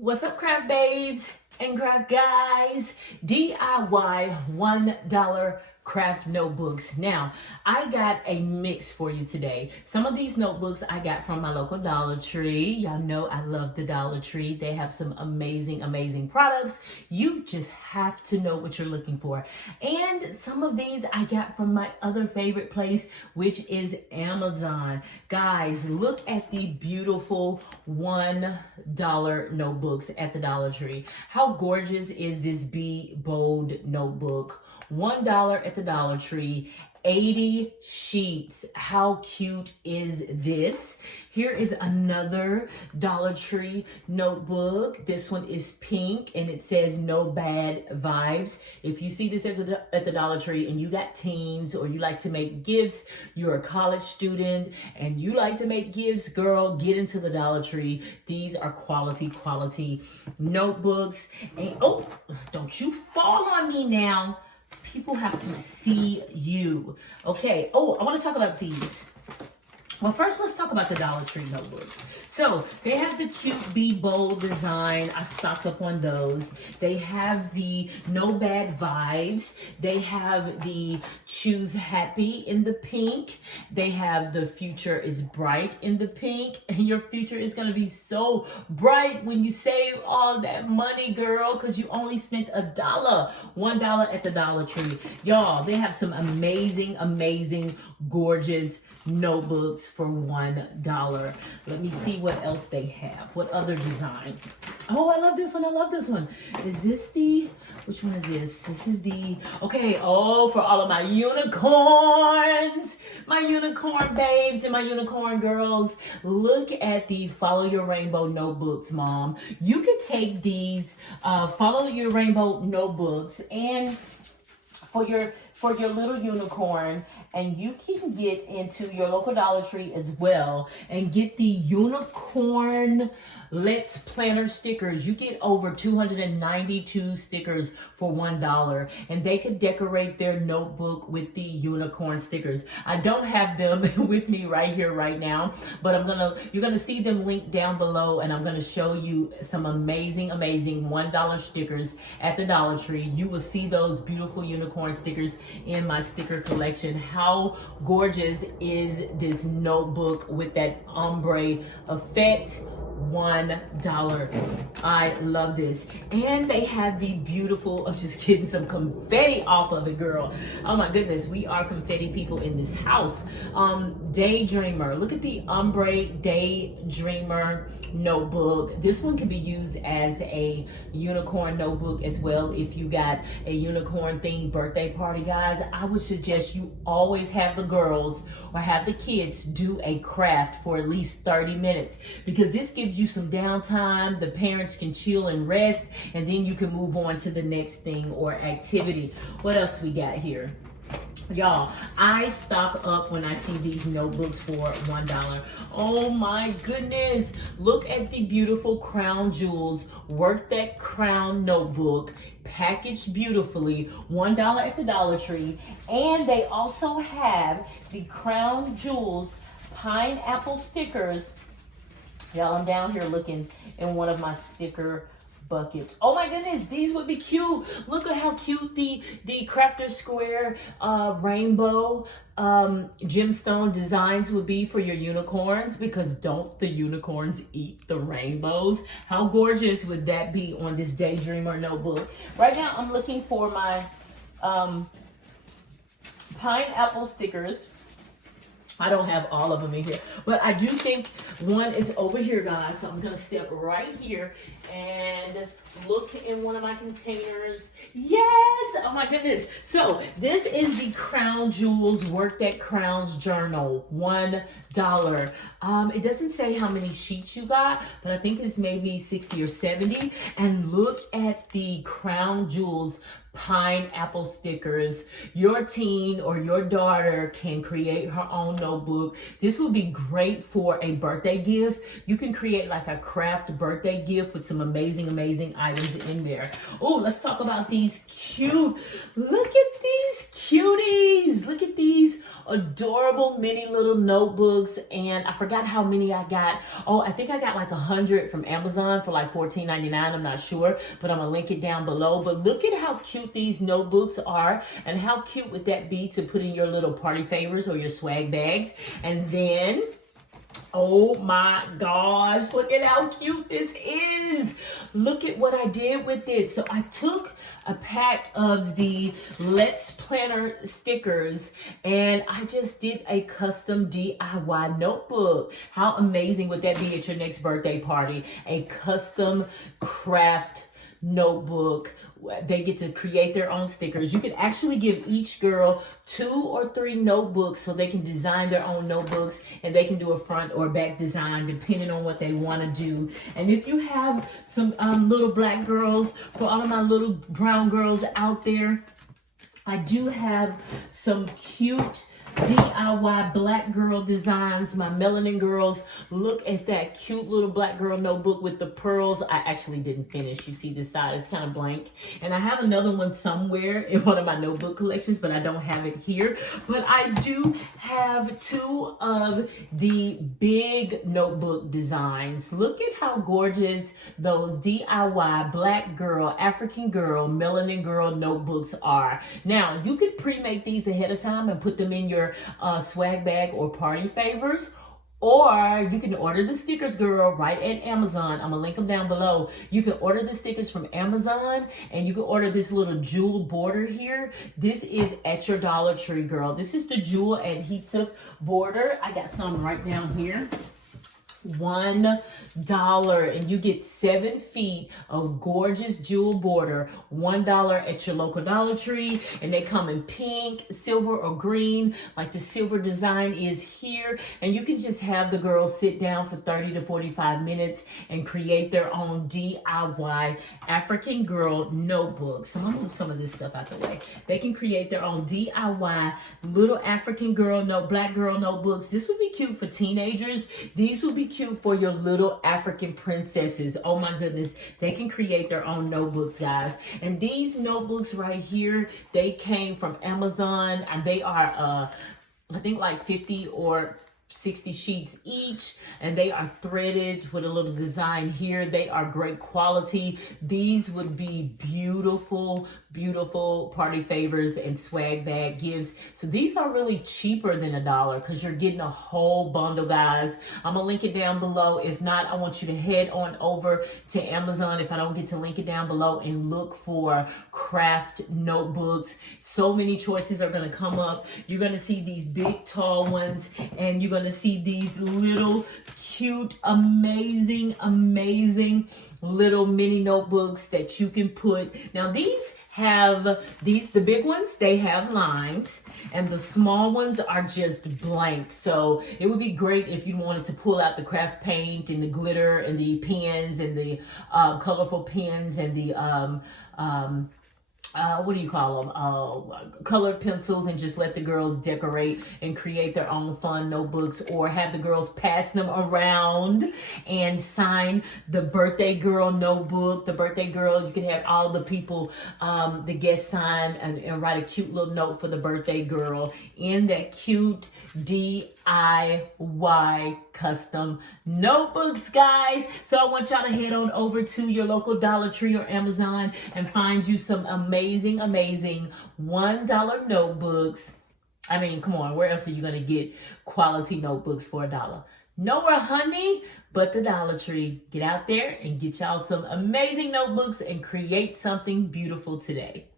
What's up, craft babes and craft guys? DIY $1 craft notebooks. Now, I got a mix for you today. Some of these notebooks I got from my local Dollar Tree. Y'all know I love the Dollar Tree. They have some amazing products. You just have to know what you're looking for. And some of these I got from my other favorite place, which is Amazon. Guys, look at the beautiful $1 notebooks at the Dollar Tree. How gorgeous is this Be Bold notebook? $1 at the Dollar Tree, 80 sheets. How cute is this? Here is another Dollar Tree notebook. This one is pink and it says no bad vibes. If you see this at the Dollar Tree and you got teens or you like to make gifts, you're a college student and you like to make gifts, girl, get into the Dollar Tree. These are quality notebooks. And oh, don't you fall on me now. People have to see you. Okay. Oh, I want to talk about these. Well, first, let's talk about the Dollar Tree notebooks. So they have the cute Be Bold design. I stocked up on those. They have the No Bad Vibes. They have the Choose Happy in the pink. They have the Future is Bright in the pink. And your future is going to be so bright when you save all that money, girl, because you only spent $1. $1 at the Dollar Tree. Y'all, they have some amazing, gorgeous notebooks for $1. Let me see what else they have. What other design? Oh, I love this one. Is this which one is this? This is okay, oh, for all of my unicorns, my unicorn babes and my unicorn girls. Look at the Follow Your Rainbow notebooks, Mom. You could take these Follow Your Rainbow notebooks and for your little unicorn, and you can get into your local Dollar Tree as well and get the unicorn Let's Planner stickers. You get over 292 stickers for $1, and they could decorate their notebook with the unicorn stickers. I don't have them with me right here right now, but you're gonna see them linked down below, and I'm gonna show you some amazing $1 stickers at the Dollar Tree. You will see those beautiful unicorn stickers in my sticker collection. How gorgeous is this notebook with that ombre effect? $1. I love this. And they have the beautiful, I'm just getting some confetti off of it, girl. Oh my goodness, we are confetti people in this house. Daydreamer. Look at the ombre Daydreamer notebook. This one can be used as a unicorn notebook as well. If you got a unicorn themed birthday party, guys, I would suggest you always have the girls or have the kids do a craft for at least 30 minutes, because this gives you some downtime. The parents can chill and rest, and then you can move on to the next thing or activity. What else we got here? Y'all, I stock up when I see these notebooks for $1. Oh my goodness. Look at the beautiful Crown Jewels Work That Crown notebook, packaged beautifully. $1 at the Dollar Tree. And they also have the Crown Jewels pineapple stickers. Y'all, I'm down here looking in one of my sticker buckets. Oh my goodness, these would be cute. Look at how cute the Crafter Square rainbow gemstone designs would be for your unicorns, because don't the unicorns eat the rainbows? How gorgeous would that be on this Daydreamer notebook? Right now I'm looking for my pineapple stickers. I don't have all of them in here, but I do think one is over here, guys. So I'm gonna step right here and look in one of my containers. Yes, oh my goodness. So this is the Crown Jewels Work That Crowns journal, $1. It doesn't say how many sheets you got, but I think it's maybe 60 or 70. And look at the Crown Jewels pineapple stickers. Your teen or your daughter can create her own notebook. This will be great for a birthday gift. You can create like a craft birthday gift with some amazing items in there. Oh, let's talk about these cute, look at these cuties. Look at these adorable mini little notebooks. And I forgot how many I got. Oh, I think I got like 100 from Amazon for like $14.99. I'm not sure, but I'm gonna link it down below. But look at how cute these notebooks are, and how cute would that be to put in your little party favors or your swag bags. And then, oh my gosh, look at how cute this is. Look at what I did with it. So I took a pack of the Let's Planner stickers and I just did a custom DIY notebook. How amazing would that be at your next birthday party? A custom craft notebook. They get to create their own stickers. You can actually give each girl 2 or 3 notebooks so they can design their own notebooks, and they can do a front or back design depending on what they want to do. And if you have some little black girls, for all of my little brown girls out there, I do have some cute DIY black girl designs. My melanin girls, look at that cute little black girl notebook with the pearls. I actually didn't finish. You see this side is kind of blank, and I have another one somewhere in one of my notebook collections, but I don't have it here. But I do have 2 of the big notebook designs. Look at how gorgeous those DIY black girl, African girl, melanin girl notebooks are. Now you could pre-make these ahead of time and put them in your swag bag or party favors, or you can order the stickers, girl, right at Amazon. I'm gonna link them down below. You can order the stickers from Amazon, and you can order this little jewel border here. This is at your Dollar Tree, girl. This is the jewel adhesive border. I got some right down here. $1, and you get 7 feet of gorgeous jewel border. $1 at your local Dollar Tree, and they come in pink, silver, or green, like the silver design is here. And you can just have the girls sit down for 30 to 45 minutes and create their own DIY African girl notebooks. So I'm gonna move some of this stuff out the way. They can create their own DIY little African girl black girl notebooks. This would be cute for teenagers. These would be cute for your little African princesses. Oh my goodness, they can create their own notebooks, guys. And these notebooks right here, they came from Amazon, and they are I think like 50 or 60 sheets each, and they are threaded with a little design here. They are great quality. These would be beautiful party favors and swag bag gifts. So these are really cheaper than $1 because you're getting a whole bundle, guys. I'm gonna link it down below. If not, I want you to head on over to Amazon, if I don't get to link it down below, and look for craft notebooks. So many choices are gonna come up. You're gonna see these big tall ones, and you're gonna see these little cute amazing little mini notebooks that you can put. Now these have the big ones, they have lines, and the small ones are just blank. So it would be great if you wanted to pull out the craft paint and the glitter and the pens and the colorful pens and the what do you call them? Colored pencils, and just let the girls decorate and create their own fun notebooks, or have the girls pass them around and sign the birthday girl notebook. The birthday girl, you can have all the people, the guests sign and write a cute little note for the birthday girl in that cute DIY custom notebooks, guys. So I want y'all to head on over to your local Dollar Tree or Amazon and find you some amazing $1 notebooks. I mean, come on, where else are you gonna get quality notebooks for $1? Nowhere, honey, but the Dollar Tree. Get out there and get y'all some amazing notebooks and create something beautiful today.